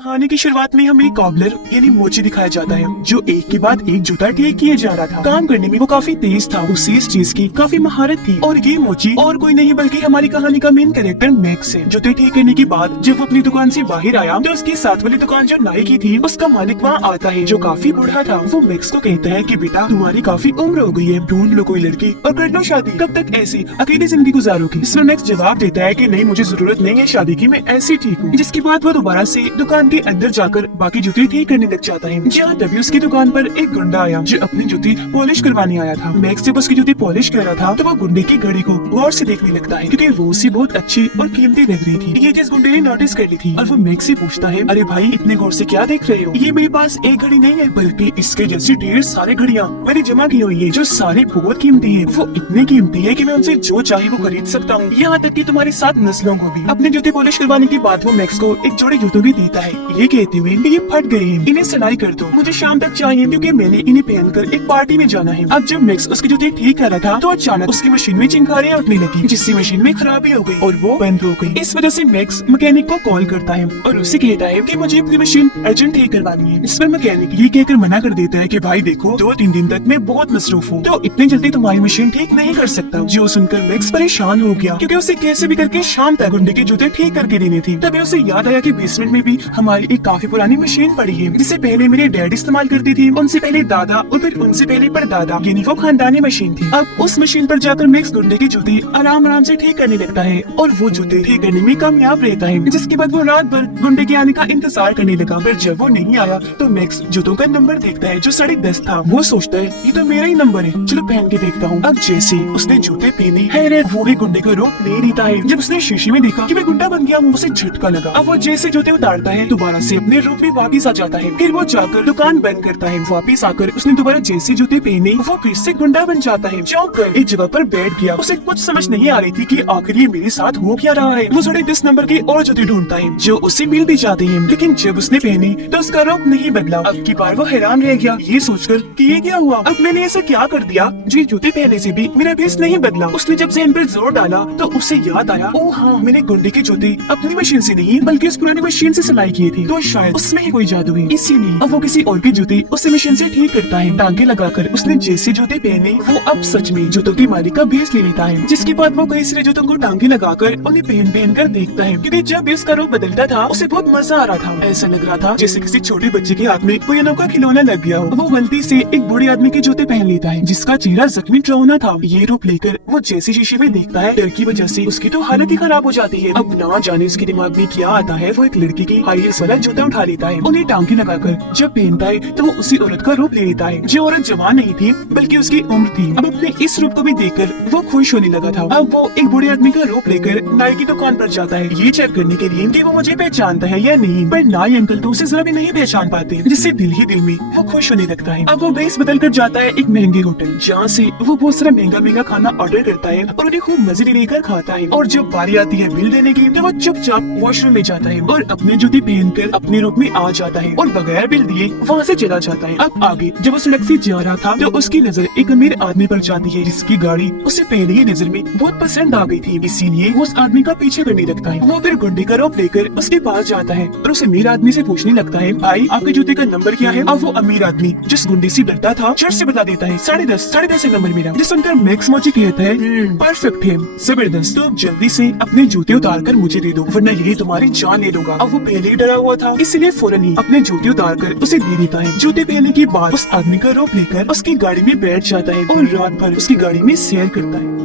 कहानी की शुरुआत में हमें कॉबलर यानी मोची दिखाया जाता है जो एक के बाद एक जूता ठीक किए जा रहा था। काम करने में वो काफी तेज था, उसे इस चीज की काफी महारत थी। और ये मोची और कोई नहीं बल्कि हमारी कहानी का मेन कैरेक्टर मैक्स है। जूते ठीक करने के बाद जब वो अपनी दुकान से बाहर आया तो उसकी साथ वाली दुकान जो नाई की थी उसका मालिक वहाँ आता है जो काफी बूढ़ा था। वो मैक्स को कहता है कि बेटा तुम्हारी काफी उम्र हो गई है, ढूंढ लो कोई लड़की और कर लो शादी। कब तक ऐसी अकेली जिंदगी गुजारोगी? इसमें मैक्स जवाब देता है कि नहीं, मुझे जरूरत नहीं है शादी की, मैं ऐसी ठीक हूँ। जिसके बाद वो दोबारा से दुकान के अंदर जाकर बाकी जूते ठीक करने लग जाता है। जहाँ तभी उसकी दुकान पर एक गुंडा आया जो अपनी जूती पॉलिश करवाने आया था। मैक्स जब उसकी जूती पॉलिश कर रहा था तो वो गुंडे की घड़ी को गौर से देखने लगता है क्योंकि वो उसे बहुत अच्छी और कीमती लग रही थी। ये चीज गुंडे ने नोटिस कर ली थी और वो मैक्स से पूछता है, अरे भाई इतने गौर से क्या देख रहे हो? ये मेरे पास एक घड़ी नहीं है बल्कि इसके जैसी ढेर सारी घड़ियाँ मैंने जमा की हुई है जो सारी बहुत कीमती है। वो इतनी कीमती है कि मैं उनसे जो चाहे वो खरीद सकता हूँ, यहाँ तक कि तुम्हारी 7 नस्लों को भी। अपने जूते पॉलिश करवाने के बाद वो मैक्स को एक जोड़ी जूतों भी देता है, ये कहते हुए ये फट गए हैं, इन्हें सिलाई कर दो, मुझे शाम तक चाहिए क्योंकि मैंने इन्हें पहनकर एक पार्टी में जाना है। अब जब मैक्स उसकी जूते ठीक कर रहा था तो अचानक उसकी मशीन में चिंगारियां उठने लगी जिससे मशीन में खराबी हो गई और वो बंद हो गई। इस वजह से मैक्स मैकेनिक को कॉल करता है और उसे कहता है कि मुझे अपनी मशीन अर्जेंट ठीक करवानी है। इस पर मैकेनिक ये कहकर मना कर देता है कि भाई देखो 2-3 दिन तक मैं बहुत मसरूफ हूँ तो इतनी जल्दी तुम्हारी मशीन ठीक नहीं कर सकता। जो सुनकर मैक्स परेशान हो गया क्योंकि उसे कैसे भी करके शाम तक गुंडे के जूते ठीक करके देने थे। तभी उसे याद आया कि बेसमेंट में भी हमारी एक काफी पुरानी मशीन पड़ी है जिसे पहले मेरे डैड इस्तेमाल करती थी, उनसे पहले दादा और फिर उनसे पहले परदादा, यानी वो खानदानी मशीन थी। अब उस मशीन पर जाकर मैक्स गुंडे के जूते आराम आराम से ठीक करने लगता है और वो जूते ठीक करने में कामयाब रहता है। जिसके बाद वो रात भर गुंडे के आने का इंतजार करने लगा, पर जब वो नहीं आया तो मैक्स जूतों का नंबर देखता है जो 10:30 था। वो सोचता है ये तो मेरा ही नंबर है, चलो पहन के देखता हूँ। अब जैसे उसने जूते पहने है वो भी गुंडे का रूप ले लेता है। जब उसने शीशे में देखा कि मैं गुंडा बन गया हूँ उसे झटका लगा। अब वो जैसे जूते उतारता है दोबारा से अपने रूप में वापिस आ जाता है। फिर वो जाकर दुकान बंद करता है। वापिस आकर उसने दोबारा जैसे जूते पहने वो फिर से गुंडा बन जाता है। चौंक कर एक जगह पर बैठ गया। उसे कुछ समझ नहीं आ रही थी कि आखिर ये मेरे साथ हो क्या रहा है। वो 10:30 नंबर के और जूते ढूंढता है जो उसे मिल भी जाते हैं, लेकिन जब उसने पहने तो उसका रूप नहीं बदला। अब की बार वो हैरान रह गया ये सोचकर कि ये क्या हुआ, अब मैंने ऐसा क्या कर दिया जो जूते पहने से भी मेरा भेस नहीं बदला। उसने जब जहन पर जोर डाला तो उसे याद आया, ओ हाँ, मैंने गुंडे के जूते अपनी मशीन से नहीं बल्कि उस पुरानी मशीन से सिलाई किए थे, तो शायद उसमें ही कोई जादू है। इसीलिए अब वो किसी और के जूते उस मशीन से ठीक करता है। टांगे लगाकर उसने जैसे जूते पहने वो अब सच में जूतों की मालिक का भेस ले लेता है। जिसके बाद वो कई सारे जूतों को टांगे लगाकर उन्हें पहन कर देखता है क्योंकि जब भी उसका रूप बदलता था उसे बहुत मजा आ रहा था। ऐसा लग रहा था जैसे किसी छोटे बच्चे के हाथ में कोई अनोखा खिलौना लग गया हो। वो गलती से एक बूढ़े आदमी के जूते पहन लेता है जिसका चेहरा जख्मी डरावना था। ये रूप लेकर वो जैसे शीशे में देखता है डर की वजह से उसकी तो हालत ही खराब हो जाती है। अब ना जाने उसके दिमाग में क्या आता है, वो एक लड़की की हाई हील्स वाला जूता उठा लेता है, उन्हें टांगे लगाकर जब पहनता है तो वो उसी औरत का रूप ले लेता है जो औरत जवान नहीं थी बल्कि उसकी उम्र थी। अब अपने इस रूप को भी देखकर वो खुश होने लगा था। अब वो एक बूढ़े आदमी का रूप लेकर नाई की दुकान पर जाता है ये चेक करने के लिए कि वो मुझे पहचानता है या नहीं, पर नाई अंकल तो उसे जरा भी नहीं पहचान पाते, जिससे दिल ही दिल में वो खुश होने लगता है। अब वो बेस बदल कर जाता है एक महंगे होटल जहाँ से वो बहुत सारा महंगा खाना ऑर्डर करता है और उन्हें खूब मजे लेकर खाता है। और जब बारी आती है बिल देने की तो वो चुपचाप वॉशरूम में जाता है और अपने जूते पहनकर अपने रूप में आ जाता है और बगैर बिल दिए वहाँ से चला जाता है। अब आगे जब वो सड़क से जा रहा था तो उसकी नजर एक अमीर आदमी पर जाती है जिसकी गाड़ी उसे पहले ही नजर में बहुत पसंद आ गई थी, इसीलिए वो उस आदमी का पीछे करने लगता है। वो फिर गुंडे का रूप लेकर उसके पास जाता है और उस अमीर आदमी से पूछने लगता है, भाई आपके जूते का नंबर क्या है? अब वो अमीर आदमी जिस गुंडे से डरता था झट से बता देता है 10:30 है नंबर मेरा। जिस सुनकर मैक्स मोची कहता है परफेक्ट है, जबरदस्त, तो जल्दी से अपने जूते उतार कर मुझे दे दो वरना यही तुम्हारी जान ले लूंगा। अब वो पहले ही डरा हुआ था इसलिए फौरन ही अपने जूते उतार कर उसे दे देता है। जूते पहनने के बाद उस आदमी का रूप लेकर उसकी गाड़ी में बैठ जाता है और रात भर उसकी गाड़ी में सैर करता है।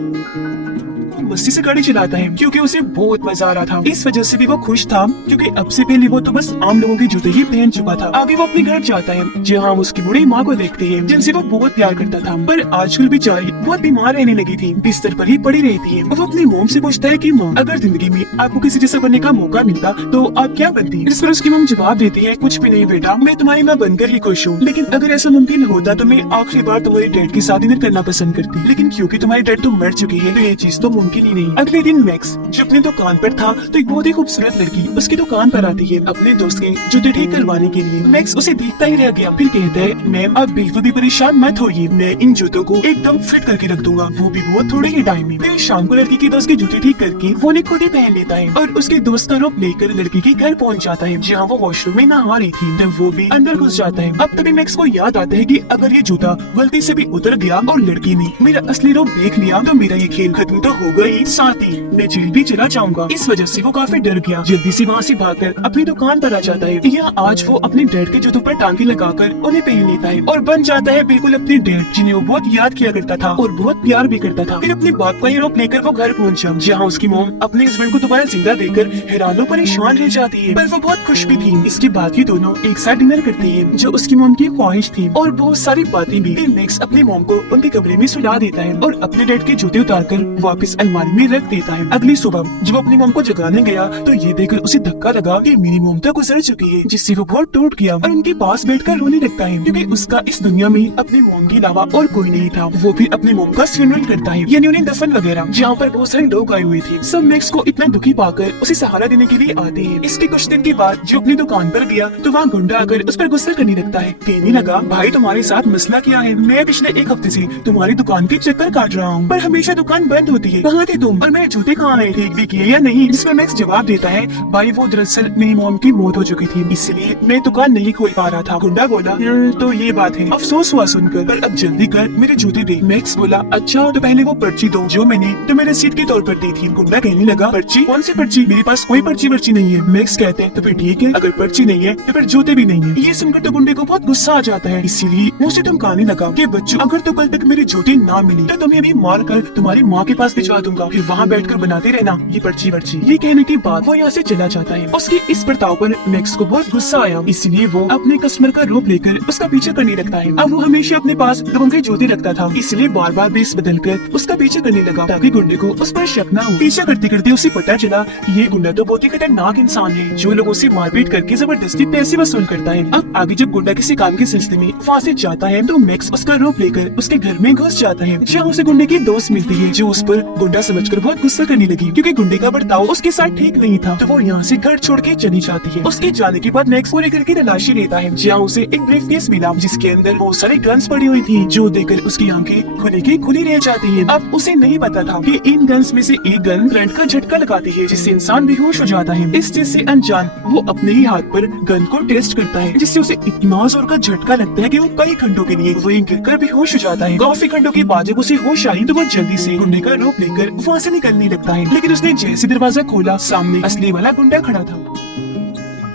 मस्ती से गाड़ी चलाता है क्योंकि उसे बहुत मजा आ रहा था। इस वजह से भी वो खुश था क्योंकि अब से पहले वो तो बस आम लोगों के जूते ही पहन चुका था। आगे वो अपने घर जाता है जहाँ वो उसकी बूढ़ी माँ को देखते हैं जिनसे वो बहुत प्यार करता था, पर आजकल बेचारी बहुत बीमार रहने लगी थी, बिस्तर पर ही पड़ी रहती है। वो अपनी मोम से पूछता है कि माँ अगर जिंदगी में आपको किसी जैसा बनने का मौका मिलता तो आप क्या बनती? इस पर उसकी मोम जवाब देती है, कुछ भी नहीं बेटा, मैं तुम्हारी माँ बनकर ही खुश हूँ, लेकिन अगर ऐसा मुमकिन होता तो मैं आखिरी बार तुम्हारे डैड के साथ डिनर करना पसंद करती, लेकिन क्योंकि तुम्हारे डैड तो मर चुकी है तो ये चीज तो मुमकिन ही नहीं। अगले दिन मैक्स जो अपनी दुकान पर था तो एक बहुत ही खूबसूरत लड़की उसकी दुकान पर आती है अपने दोस्त के जूते ठीक करवाने के लिए। मैक्स उसे देखता ही रह गया, फिर कहता है मैम आप बिल्कुल भी परेशान मत होइए, मैं इन जूतों को एकदम फिट करके रख दूंगा, वो भी बहुत थोड़े ही टाइम में। फिर शाम को लड़की के दोस्त के जूते ठीक करके वो उन्हें खुद ही पहन लेता है और उसके दोस्त का रूप लेकर लड़की के घर पहुंच जाता है जहाँ वो वॉशरूम में नहा रही थी। तब वो भी अंदर घुस जाता है। अब तभी मैक्स को याद आता है कि अगर ये जूता गलती से भी उतर गया और लड़की ने मेरा असली रूप देख लिया तो मेरा ये खेल खत्म तो होगा ही, साथ ही मैं जेल भी चला जाऊंगा। इस वजह से वो काफी डर गया, जल्दी से वहाँ से भागकर अपनी दुकान पर आ जाता है। यहाँ आज वो अपने डैड के जूतों पर टांगे लगाकर उन्हें पहन लेता है और बन जाता है बिल्कुल अपने डैड जिन्हें वो बहुत याद किया करता था और बहुत प्यार भी करता था। फिर अपने बाप का ये रूप लेकर वो घर पहुंचा जहाँ उसकी मॉम अपने हस्बैंड को दोबारा जिंदा देखकर हैरान और परेशान रह जाती है, पर वो बहुत खुश भी थी। इसके बाद ये दोनों एक साथ डिनर करते हैं जो उसकी मॉम की ख्वाहिश थी और बहुत सारी बातें भी। फिर मैक्स अपने मॉम को उनके कमरे में सुला देता है और अपने डैड के जूते उतारकर वापस अलमारी में रख देता है। अगली सुबह जब अपनी मॉम को जगाने गया तो ये देखकर उसे धक्का लगा कि मेरी मॉम तो गुजर चुकी है, जिससे वो बहुत टूट गया और उनके पास बैठकर रोने लगता है क्योंकि उसका इस दुनिया में अपनी मॉम के अलावा और कोई नहीं था। वो फिर अपनी मॉम का फ्यूनरल करता है, यानी उन्हें दफन वगैरह, जहाँ पर बहुत सारे लोग आए हुए थे। सब मैक्स को इतना दुखी पाकर उसे सहारा देने के लिए आते हैं। इसके कुछ दिन के बाद जो अपनी दुकान पर गया तो वहाँ गुंडा आकर उस पर गुस्सा करने लगता है, कहने लगा भाई तुम्हारे साथ मसला क्या है, मैं पिछले एक हफ्ते से तुम्हारी दुकान के चक्कर काट रहा हूँ पर हमेशा दुकान बंद होती है, कहाँ थे तुम और मेरे जूते कहाँ हैं, ठीक भी किए या नहीं। जिस पर मैक्स जवाब देता है भाई वो दरअसल मेरी मॉम की मौत हो चुकी थी इसलिए मैं दुकान नहीं खोल पा रहा था। गुंडा बोला तो ये बात है, अफसोस हुआ सुनकर, पर अब जल्दी कर मेरे जूते दे। मैक्स बोला अच्छा तो पहले वो पर्ची दो जो मैंने तुम्हें रसीद के तौर पर दी थी। गुंडा कहने लगा पर्ची, कौन सी पर्ची, मेरे पास कोई पर्ची नहीं है। मैक्स कहते हैं तो फिर ठीक है, अगर पर्ची नहीं है तो फिर जूते भी नहीं है। ये सुनकर तो गुंडे को बहुत गुस्सा आ जाता है, इसीलिए वो उसे धमकाने लगा कि बच्चों अगर तो कल तक मेरे जूते ना मिले तो तुम्हें भी मार कर तुम्हारी माँ के पास भिजवा दूंगा, फिर वहाँ बैठकर बनाते रहना ये पर्ची। ये कहने के बाद वो यहाँ से चला जाता है। उसके इस बर्ताव पर मैक्स को बहुत गुस्सा आया, इसलिए वो अपने कस्टमर का रूप लेकर उसका पीछा करने लगता है। अब वो हमेशा अपने पास लोगों के जूते रखता था, इसलिए बार बार बेस बदल कर उसका पीछा करने लगा ताकि गुंडे को उस पर शक न हो। पीछा करते करते उसे पता चला कि ये गुंडा तो बहुत ही खतरनाक इंसान है जो लोगों से मारपीट करके जबरदस्ती पैसे वसूल करता है। अब आगे जब गुंडा किसी काम के सिलसिले में वहाँ से जाता है तो मैक्स उसका रूप लेकर उसके घर में घुस जाता है जहाँ उसे गुंडे की दोस्त मिलती है जो उस पर गुंडा समझकर बहुत गुस्सा करने लगी क्योंकि गुंडे का बर्ताव उसके साथ ठीक नहीं था। तो वो यहाँ से घर छोड़ के चली जाती है। उसके जाने के बाद मैक्स पूरे घर की तलाशी लेता है जहाँ उसे एक ब्रीफकेस मिला जिसके अंदर बहुत सारी गन्स पड़ी हुई थी जो देखकर उसकी आंखें खुली की खुली रह जाती है। अब उसे नहीं पता था कि इन गन्स में से एक गन करंट का झटका लगाती है जिससे इंसान बेहोश हो जाता है। इस चीज से अनजान वो अपने ही हाथ पर गन को टेस्ट करता है जिससे उसे इतना जोर का झटका लगता है कि वो कई घंटों के लिए वहीं गिरकर बेहोश हो जाता है। काफी घंटों के बाद जब उसे होश आई तो वो जल्दी से गुंडे का रूप लेकर वहाँ से निकलने लगता है, लेकिन उसने जैसे दरवाजा खोला सामने असली वाला गुंडा खड़ा था।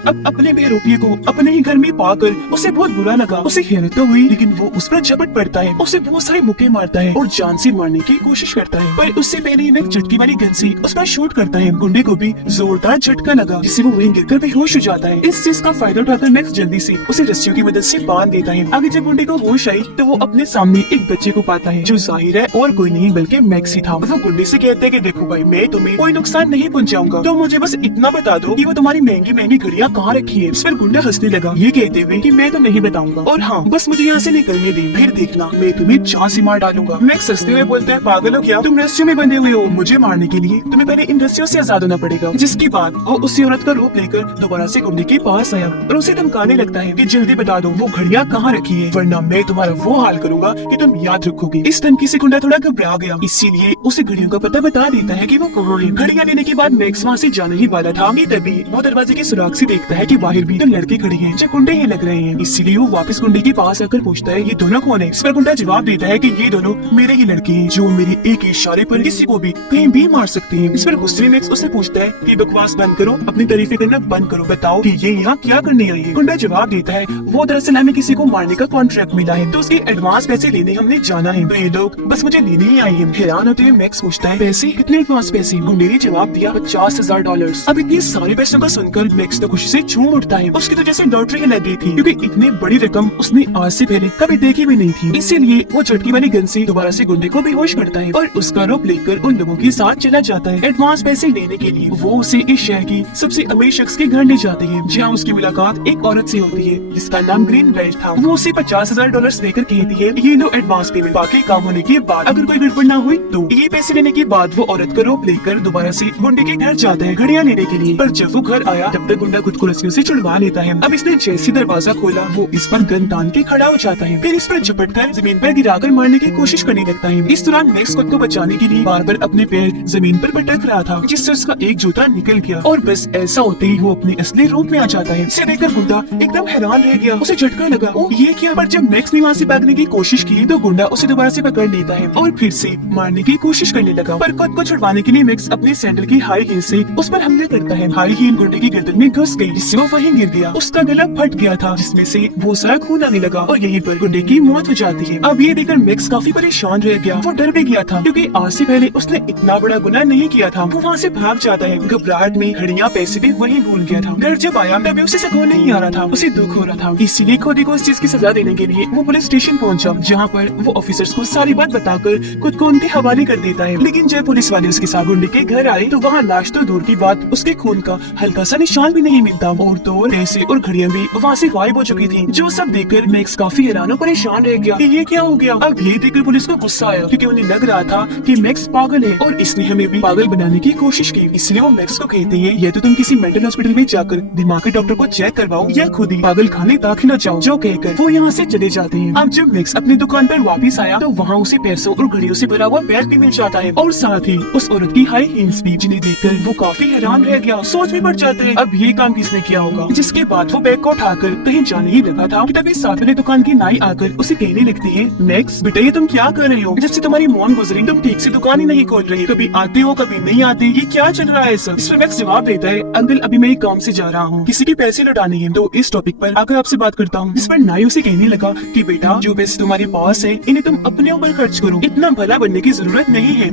अब अपने बेरुपये को अपने ही घर में पाकर उसे बहुत बुरा लगा। उसे हैरत तो हुई लेकिन वो उस पर झपट पड़ता है, उसे बहुत सारे मुक्के मारता है और जान से मारने की कोशिश करता है, पर उससे पहले ही झटके वाली गन से उस पर शूट करता है। गुंडे को भी जोरदार झटका लगा जिससे वो वहीं गिरकर बेहोश हो जाता है। इस चीज का फायदा उठाकर मैक्स जल्दी से उसे रस्सियों की मदद से बांध देता है। आगे जब गुंडे को होश आई तो वो अपने सामने एक बच्चे को पाता है जो जाहिर है और कोई नहीं बल्कि मैक्स ही था। वो गुंडे से कहते हैं कि देखो भाई मैं तुम्हें कोई नुकसान नहीं पहुंचाऊंगा, तो मुझे बस इतना बता दो कि वो तुम्हारी महंगी महंगी घड़ियां कहाँ रखी है। इस पर गुंडा हंसने लगा ये कहते हुए कि मैं तो नहीं बताऊंगा और हाँ बस मुझे यहाँ से निकलने दे, फिर देखना मैं तुम्हें जान से मार डालूंगा। मैक्स हंसते हुए बोलता है पागल हो क्या, तुम रस्सियों में बंधे हुए हो, मुझे मारने के लिए तुम्हें पहले इन रस्सियों से आजाद होना पड़ेगा। जिसके बाद वो उसी औरत का रूप लेकर दोबारा से गुंडे के पास आया और उसे धमकाने लगता है कि जल्दी बता दो वो घड़ियां कहाँ रखी है वरना मैं तुम्हारा वो हाल करूंगा कि तुम याद रखोगे। इस धमकी से गुंडा थोड़ा घबरा गया, इसीलिए उसे घड़ियों का पता बता देता है कि वो कहाँ है। घड़ियां लेने के बाद मैक्स वहाँ से जाने ही वाला था कि तभी वो दरवाजे के सुराग से देखता है कि बाहर भी तो लड़के खड़े हैं जो गुंडे ही लग रहे हैं, इसीलिए वो वापस गुंडे के पास आकर पूछता है ये दोनों कौन है। इस पर गुंडा जवाब देता है कि ये दोनों मेरे ही लड़के हैं जो मेरे एक इशारे पर किसी को भी कहीं भी मार सकते हैं। इस पर गुस्से में मैक्स उससे पूछता है कि बकवास बंद करो, अपनी तारीफें करना बंद करो, बताओ कि ये यहाँ क्या करने आई है। गुंडा जवाब देता है वो दरअसल हमें किसी को मारने का कॉन्ट्रैक्ट मिला है तो उसके एडवांस पैसे लेने हमने जाना है, तो ये लोग बस मुझे लेने ही आए हैं। हैरान होते हुए मैक्स पूछता है पैसे, कितने एडवांस पैसे। गुंडे ने जवाब दिया $50,000। अब इतने सारे पैसों का सुनकर मैक्स तो खुशी से झूम उठता है। उसकी तो जैसे लॉटरी लग गई थी, क्योंकि इतनी बड़ी रकम उसने आज से पहले कभी देखी भी नहीं थी। इसीलिए वो झटकी वाली गन से दोबारा से गुंडे को बेहोश करता है और उसका आरोप लेकर उन लोगों के साथ चला जाता है। एडवांस पैसे लेने के लिए वो उसे इस शहर की सबसे अमीर शख्स के घर ले जाते हैं, जहाँ उसकी मुलाकात एक औरत से होती है जिसका नाम ग्रीन बेल्ट था। वो उसे $50,000 देकर कहती है, ये लो एडवांस पेमेंट, बाकी काम होने के बाद अगर कोई गड़बड़ न हुई तो। ये पैसे लेने के बाद वो औरत का आरोप लेकर दोबारा से गुंडे के घर जाता है घड़ियां लेने के लिए। पर जब वो घर आया तब तक गुंडा खुद को रस्सियों से छुड़वा लेता है। अब इसने जैसे दरवाजा खोला वो इस पर गन तान के खड़ा हो जाता है, फिर इस पर झपट कर जमीन पर गिराकर मारने की कोशिश करने लगता है। इस दौरान मैक्स खुद को बचाने के लिए बार बार अपने पैर जमीन पर पटक रहा था, जिससे उसका एक जूता निकल गया और बस ऐसा होते ही वो अपने असली रूप में आ जाता है। इसे देखकर गुंडा एकदम हैरान रह गया, उसे झटका लगा, ओ ये क्या। पर जब मैक्स ने वहाँ से भागने की कोशिश की तो गुंडा उसे दोबारा से पकड़ लेता है और फिर से मारने की कोशिश करने लगा। पर खुद को छुड़वाने के लिए मैक्स अपने सैंडल की हाई हील से उस पर हमले करता है। हाई हील गुंडे की गर्दन में घुस गई, जिससे वो वहीं गिर गया। उसका गला फट गया था, जिसमें से बहुत सारा खून आने लगा और यहीं पर गुंडे की मौत हो जाती है। अब ये देखकर मैक्स काफी परेशान रह गया। वो डर भी गया था, क्योंकि आज से पहले उसने इतना बड़ा गुनाह नहीं किया था। वो वहाँ से भाग जाता है। घबराहट में घड़ियां पैसे भी वहीं भूल गया था। घर जब आया तभी उसे सुकून नहीं आ रहा था, उसे दुख हो रहा था। इसीलिए खुद को इस चीज की सजा देने के लिए वो पुलिस स्टेशन पहुंचा, जहाँ पर वो ऑफिसर्स को सारी बात बताकर खुद को उनके हवाले कर देता है। लेकिन जब पुलिस वाले उसके साथ गुंडे के घर आए तो वहाँ लाश तो दूर की बात, उसके खून का हल्का सा निशान भी नहीं मिलता और तो पैसे और घड़ियां भी वहाँ से गायब हो चुकी थी। जो सब देखकर मैक्स काफी हैरान और परेशान रह गया कि ये क्या हो गया। अब ये देखकर पुलिस को गुस्सा आया, क्योंकि उन्हें लग रहा था कि मैक्स पागल है और इसने हमें भी पागल बनाने की कोशिश की। इसलिए वो मैक्स को कहते हैं, या तो तुम किसी मेंटल हॉस्पिटल में जाकर दिमाग के डॉक्टर को चेक करवाओ या खुद ही पागल खाने दाखिल हो जाओ। जो कहकर वो यहाँ से चले जाते हैं। अब जब मैक्स अपनी दुकान पर वापस आया तो वहाँ उसे पैसों और घड़ियों से भरा हुआ बैग भी मिल जाता है और साथ ही उस औरत की हाई हील्स भी, जिन्हें देखकर वो काफी हैरान रह गया। सोच में पड़ जाते हैं अब ये काम किसने किया होगा। जिसके बाद वो बैग को उठाकर कहीं जाने ही लगा था कि तभी साथ वाले दुकान की नाई आकर उसे कहने लगती है, मैक्स बेटा ये तुम क्या कर रहे हो, जब से तुम्हारी मौन गुजरी तुम ठीक से दुकान ही नहीं खोल रही, कभी आते हो कभी नहीं आते, ये क्या चल रहा है सब। इस पर मैक्स जवाब देता है, अंकल अभी मैं एक काम से जा रहा हूँ, किसी के पैसे लौटाने हैं, तो इस टॉपिक पर आकर आपसे बात करता हूँ। इस पर नाई उसे कहने लगा कि बेटा जो पैसे तुम्हारे पास है इन्हें तुम अपने ऊपर खर्च करो, इतना भला बनने की जरूरत नहीं है।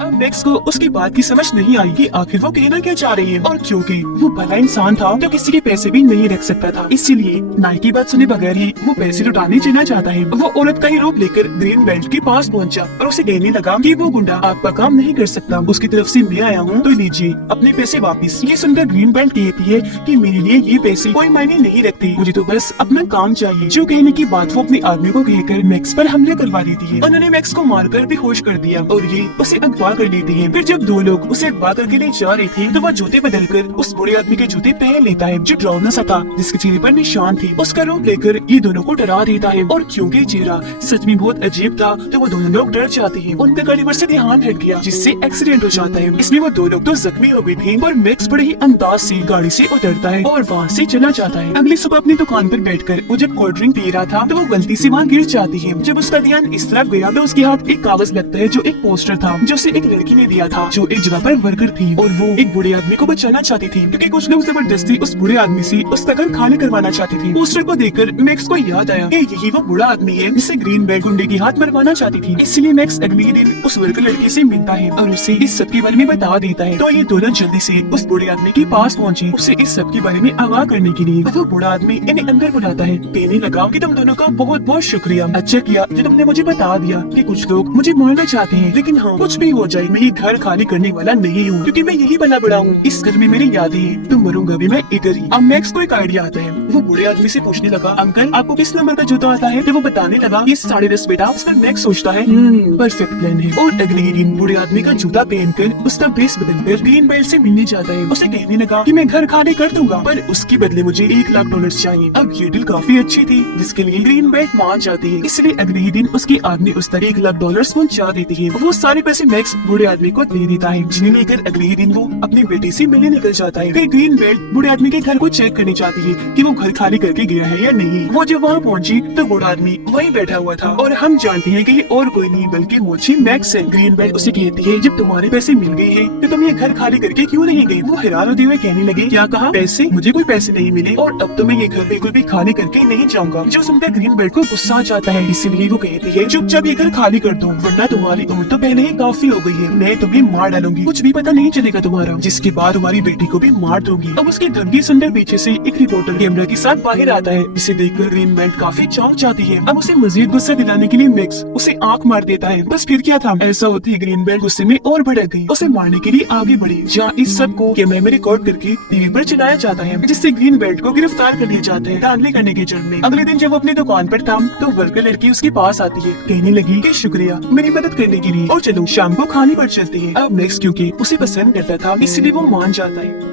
अब मैक्स को उसकी बात की समझ नहीं आई कि आखिर वो कहना क्या चाह रही है, और क्योंकि वो भला इंसान था तो किसी के पैसे भी नहीं रख सकता था, इसीलिए नाई की बात सुने बगैर ही वो पैसे लौटाने चला जाता है। वो औरत का ही रूप लेकर ग्रीन बेल्ट के पास पहुंचा और उसे कहने लगा कि वो गुंडा आपका काम नहीं कर सकता, उसकी तरफ से मैं आया हूँ तो लीजिए अपने पैसे वापिस। ये सुनकर ग्रीन बेल्ट कहती है कि मेरे लिए ये पैसे कोई मायने नहीं रखते, मुझे तो बस अपना काम चाहिए। जो कहने की बात वो अपने आदमी को कहकर मैक्स पर हमले करवा देती है। उन्होंने मैक्स को मारकर बेहोश कर दिया और ये उसे अगवा कर लेती है। फिर जब दो लोग उसे अगवा करके ले जा रहे थे तो वह जूते बदलकर उस बूढ़े आदमी के जूते पहन लेता है, जो डरावना सा था, जिसके चेहरे पर निशान थी। उसका रूप लेकर ये दोनों को डरा देता है और क्योंकि चेहरा सच में बहुत अजीब था तो वो दोनों लोग डर जाते हैं। उनका गाड़ी से ध्यान हट गया, जिससे एक्सीडेंट हो जाता है। इसमें वो दो लोग तो जख्मी हो गए थे और मैक्स बड़े ही अंदाज से गाड़ी से उतरता है और वहाँ से चला जाता है। अगली सुबह अपनी दुकान पर बैठकर वो जब कोल्ड ड्रिंक पी रहा था तो वो गलती से वहाँ गिर जाती है। जब उसका ध्यान इस तरफ गया तो उसके हाथ एक कागज लगता है, जो एक पोस्टर था जो उसे एक लड़की ने दिया था, जो एक जगह पर वर्कर थी और वो एक बूढ़े आदमी को बचाना चाहती थी, क्योंकि कुछ लोग जबरदस्ती उस बूढ़े आदमी से उसका घर खाली करवाना चाहते थे। पोस्टर को देखकर मैक्स को याद आया कि यही वो बूढ़ा आदमी है जिससे ग्रीन बेल्ट गुंडे की हाथ मरवाना चाहती थी। इसलिए मैक्स अगले ही दिन उस वर्कर लड़की से मिलता है और उसे इस सब के बारे में बता देता है। तो ये दोनों जल्दी से उस बूढ़े आदमी के पास पहुँचे उसे इस सब के बारे में आगाह करने के लिए। वो बूढ़ा आदमी इन्हें अंदर बुलाता है, कहने लगा कि तुम दोनों का बहुत बहुत शुक्रिया, अच्छा किया जो तुमने मुझे बता दिया कि कुछ लोग मुझे मारना चाहते हैं, लेकिन हाँ कुछ भी हो जाए मैं ये घर खाली करने वाला नहीं हूँ, क्योंकि मैं यही बना बड़ा हूँ। इस घर में मेरी यादें हैं, तो मरूंगा भी मैं इधर ही। अब मैक्स को एक आइडिया आता है। वो बूढ़े आदमी से पूछने लगा, अंकल आपको किस नंबर का जूता आता है? तो वो बताने लगा ये 10.5 बेटा। उस पर मैक्स सोचता है परफेक्ट प्लान है, और अगले ही दिन बूढ़े आदमी का जूता पहनकर उसका ड्रेस बदलकर ग्रीन बेल्ट से मिलने जाता है। उसे कहने लगा कि मैं घर खाली कर दूंगा, पर उसके बदले मुझे $1,00,000 चाहिए। अब ये डील काफी अच्छी थी, जिसके लिए ग्रीन बेल्ट मान जाती है। इसलिए अगले ही दिन उसकी आदमी उस तक $1,00,000 पहुँचा देती है। वो सारे पैसे मैक्स बूढ़े आदमी को दे देता है, जिन्हें लेकर अगले ही दिन वो अपनी बेटी से मिलने निकल जाता है। फिर ग्रीन बेल्ट बूढ़े आदमी के घर को चेक करने जाती है कि वो घर खाली करके गया है या नहीं। वो जब वहाँ पहुँची तो बूढ़ा आदमी वहीं बैठा हुआ था और हम जानते हैं कि ये और कोई नहीं बल्कि मोची मैक्स है। ग्रीन बेल्ट उसे कहती है जब तुम्हारे पैसे मिल गए हैं तो तुम ये घर खाली करके क्यों नहीं गई? वो हैरान होते हुए कहने लगे, क्या कहा? पैसे? मुझे कोई पैसे नहीं मिले और अब तो मैं ये घर बिल्कुल भी खाली करके नहीं जाऊंगा। जो सुनकर ग्रीन बेल्ट को गुस्सा आ जाता है, इसलिए वो कहती है चुपचाप ये घर खाली कर दो, वरना तुम्हारी उम्र तो पहले ही काफी हो गई है, मैं तुम्हें मार डालूंगी, कुछ भी पता नहीं चलेगा तुम्हारा, जिसके बाद हमारी बेटी को भी मार दूंगी। अब उसके धमकी सुनकर पीछे से एक रिपोर्टर कैमरा के साथ बाहर आता है। इसे देखकर ग्रीन बेल्ट काफी चौंक जाती है। अब उसे मजीद गुस्सा दिलाने के लिए मैक्स उसे आंख मार देता है। बस फिर क्या था, ऐसा होते ही ग्रीन बेल्ट गुस्से में और भड़क गई, उसे मारने के लिए आगे बढ़ी, जहाँ इस सब को कैमरे में रिकॉर्ड करके टीवी पर चलाया जाता है, जिससे ग्रीन बेल्ट को गिरफ्तार कर लिया जाता है धांधली करने के जुर्म में। अगले दिन जब वो अपनी दुकान पर था तो वर्कर लड़की उसके पास आती है, कहने लगी कि शुक्रिया मेरी मदद करने के लिए, और चलो शाम को खाने पर चलते हैं। अब मैक्स क्योंकि उसे पसंद करता था इसलिए वो मान जाता है।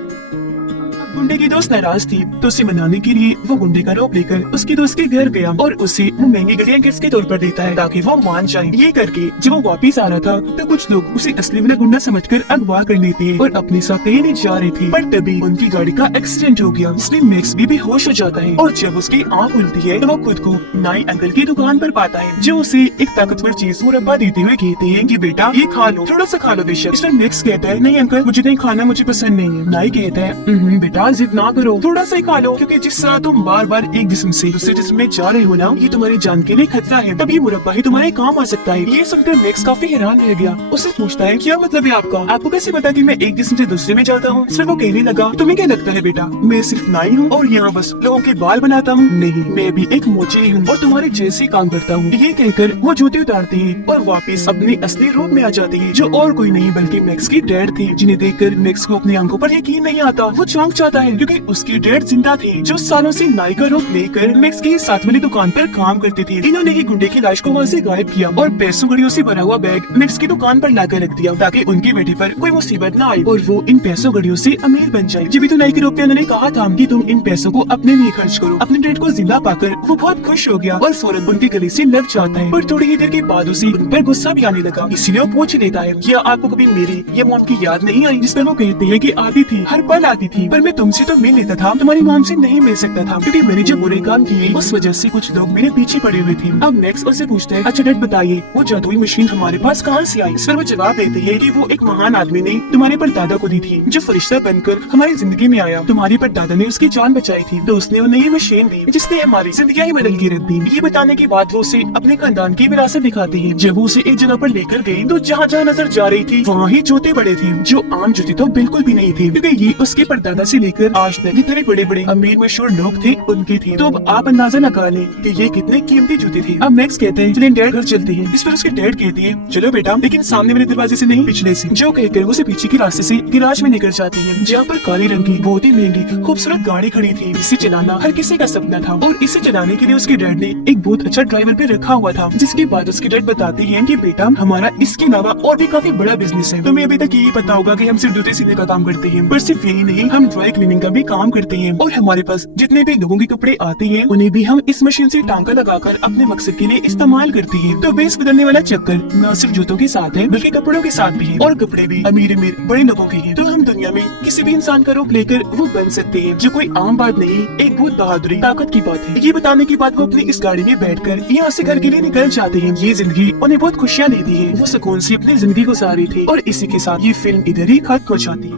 गुंडे की दोस्त नाराज थी तो उसे मनाने के लिए वो गुंडे का रूप लेकर उसके दोस्त के घर गया और उसे वो महंगी घड़ियां गिफ्ट के तौर पर देता है ताकि वो मान जाए। ये करके जब वो वापिस आ रहा था तो कुछ लोग उसे असली वाला गुंडा समझकर अगवा कर लेते हैं और अपने साथ कहीं जा रहे थे, पर तभी उनकी गाड़ी का एक्सीडेंट हो गया, जिसमें मैक्स भी बेहोश हो जाता है और जब उसकी आँख खुलती है तो वो खुद को नाई अंकल की दुकान पर पाता है, जो उसे एक ताकतवर चीज मुरब्बा देते हुए कहते हैं कि बेटा ये खा लो, थोड़ा सा खा लो बेशक। इस पर मैक्स कहता है नहीं अंकल मुझे नहीं खाना, मुझे पसंद नहीं है। नाई कहता है बेटा जिद ना करो, थोड़ा सा ही खा लो, क्योंकि जिस तरह तुम बार बार एक जिस्म से दूसरे जिस्म में जा रहे हो ना, ये तुम्हारी जान के लिए खतरा है, तभी मुरब्बा ही तुम्हारे काम आ सकता है। ये सुनकर मैक्स काफी हैरान रह गया, उससे पूछता है क्या मतलब है आपका, आपको कैसे पता कि मैं एक जिस्म से दूसरे में जाता हूँ? सिर्फ वो कहने लगा तुम्हें क्या लगता है बेटा, मैं सिर्फ नाई हूँ और यहाँ बस लोगों के बाल बनाता हूँ? नहीं, मैं भी एक मोची हूँ और तुम्हारे जैसे काम करता हूँ। ये कहकर वो जूते उतारती है और वापिस अपने असली रूप में आ जाती है, जो और कोई नहीं बल्कि मैक्स की डैड थी, जिन्हें देखकर मैक्स को अपनी आंखों पर यकीन नहीं आता। वो चौंक जाता है क्योंकि उसकी डैड जिंदा थी, जो सालों से नाई का रूप लेकर मैक्स की साथ वाली दुकान पर काम करती थी। इन्होंने ही गुंडे की लाश को वहाँ से गायब किया और पैसों घड़ियों से भरा हुआ बैग मैक्स की दुकान पर लाकर रख दिया ताकि उनकी बेटी पर कोई मुसीबत न आए और वो इन पैसों घड़ियों से अमीर बन जाए। जब भी तो नाई के रूप में उन्होंने कहा था कि तुम इन पैसों को अपने लिए खर्च करो। अपने डैड को जिंदा पाकर वो बहुत खुश हो गया और फौरन उनके गले से लग जाता है, पर थोड़ी ही देर के बाद उसे उन पर गुस्सा भी आने लगा, इसीलिए वो पूछ लेता है क्या आपको कभी मेरी ये मॉम की याद नहीं आई? जिस पर वो कहते हैं कि आती थी, हर पल आती थी, पर मैं तुमसे तो मिल लेता था, तुम्हारी मॉम से नहीं मिल सकता था क्योंकि मैंने जो बुरे काम किए उस वजह से कुछ लोग मेरे पीछे पड़े हुए थे। अब मैक्स उससे पूछता है अच्छा डैड बताइए वो जादुई मशीन हमारे पास कहाँ से आई? इस पर वो जवाब देते हैं कि वो एक महान आदमी ने तुम्हारे परदादा को दी थी, जो फरिश्ता बनकर हमारी जिंदगी में आया। तुम्हारे परदादा ने उसकी जान बचाई थी तो उसने उन्हें ये मशीन दी जिसने हमारी जिंदगी ही बदल के रख दी। ये बताने के बाद वो उसे अपने खानदान की विरासत दिखाती है। जब वो उसे एक जगह पर लेकर गई तो जहाँ जहाँ नजर जा रही थी वहाँ ही जूते बड़े थे, जो आम जूते तो बिल्कुल भी नहीं थे, क्योंकि ये उसके परदादा से लेकर आज तक जितने बड़े बड़े अमीर मशहूर लोग थे उनकी थी। तो अब आप अंदाजा लगा लें कि ये कितने कीमती जूते थे। अब मैक्स कहते हैं चलें डैड घर चलते हैं। इस पर उसके डैड कहती है चलो बेटा, लेकिन सामने वाले दरवाजे से नहीं पिछले से, जो कहकर उसे पीछे के रास्ते से गिराज में लेकर जाती है, जहाँ पर काले रंग की बहुत ही महंगी खूबसूरत गाड़ी खड़ी थी। इसे चलाना हर किसी का सपना था और इसे चलाने के लिए उसके डैड ने एक बहुत अच्छा ड्राइवर भी रखा हुआ था। जिसके बाद उसके डैड बताते हैं कि बेटा हमारा इसके अलावा और भी काफी बड़ा बिजनेस है। तुम्हें अभी तक यही पता होगा कि हम सिर्फ जूते सीने का काम करते हैं, पर सिर्फ यही नहीं, हम ड्राई क्लीनिंग का भी काम करते हैं और हमारे पास जितने भी लोगों के कपड़े आते हैं उन्हें भी हम इस मशीन से टांका लगाकर अपने मकसद के लिए इस्तेमाल करते हैं। तो बेस बदलने वाला चक्कर न सिर्फ जूतों के साथ है बल्कि कपड़ों के साथ भी है, और कपड़े भी अमीर अमीर बड़े लोगों के हैं। तो हम दुनिया में किसी भी इंसान का रूप लेकर वो बन सकते हैं, जो कोई आम बात नहीं, एक बहुत बहादुरी ताकत की बात है। ये बताने के बाद वो अपनी इस गाड़ी में बैठकर यहाँ से घर के लिए निकल जाते हैं। ये जिंदगी उन्हें बहुत खुशियाँ देती है, वो सुकून से अपनी जिंदगी गुजार रही थी और इसी के साथ ये फिल्म इधर ही खत्म हो जाती है।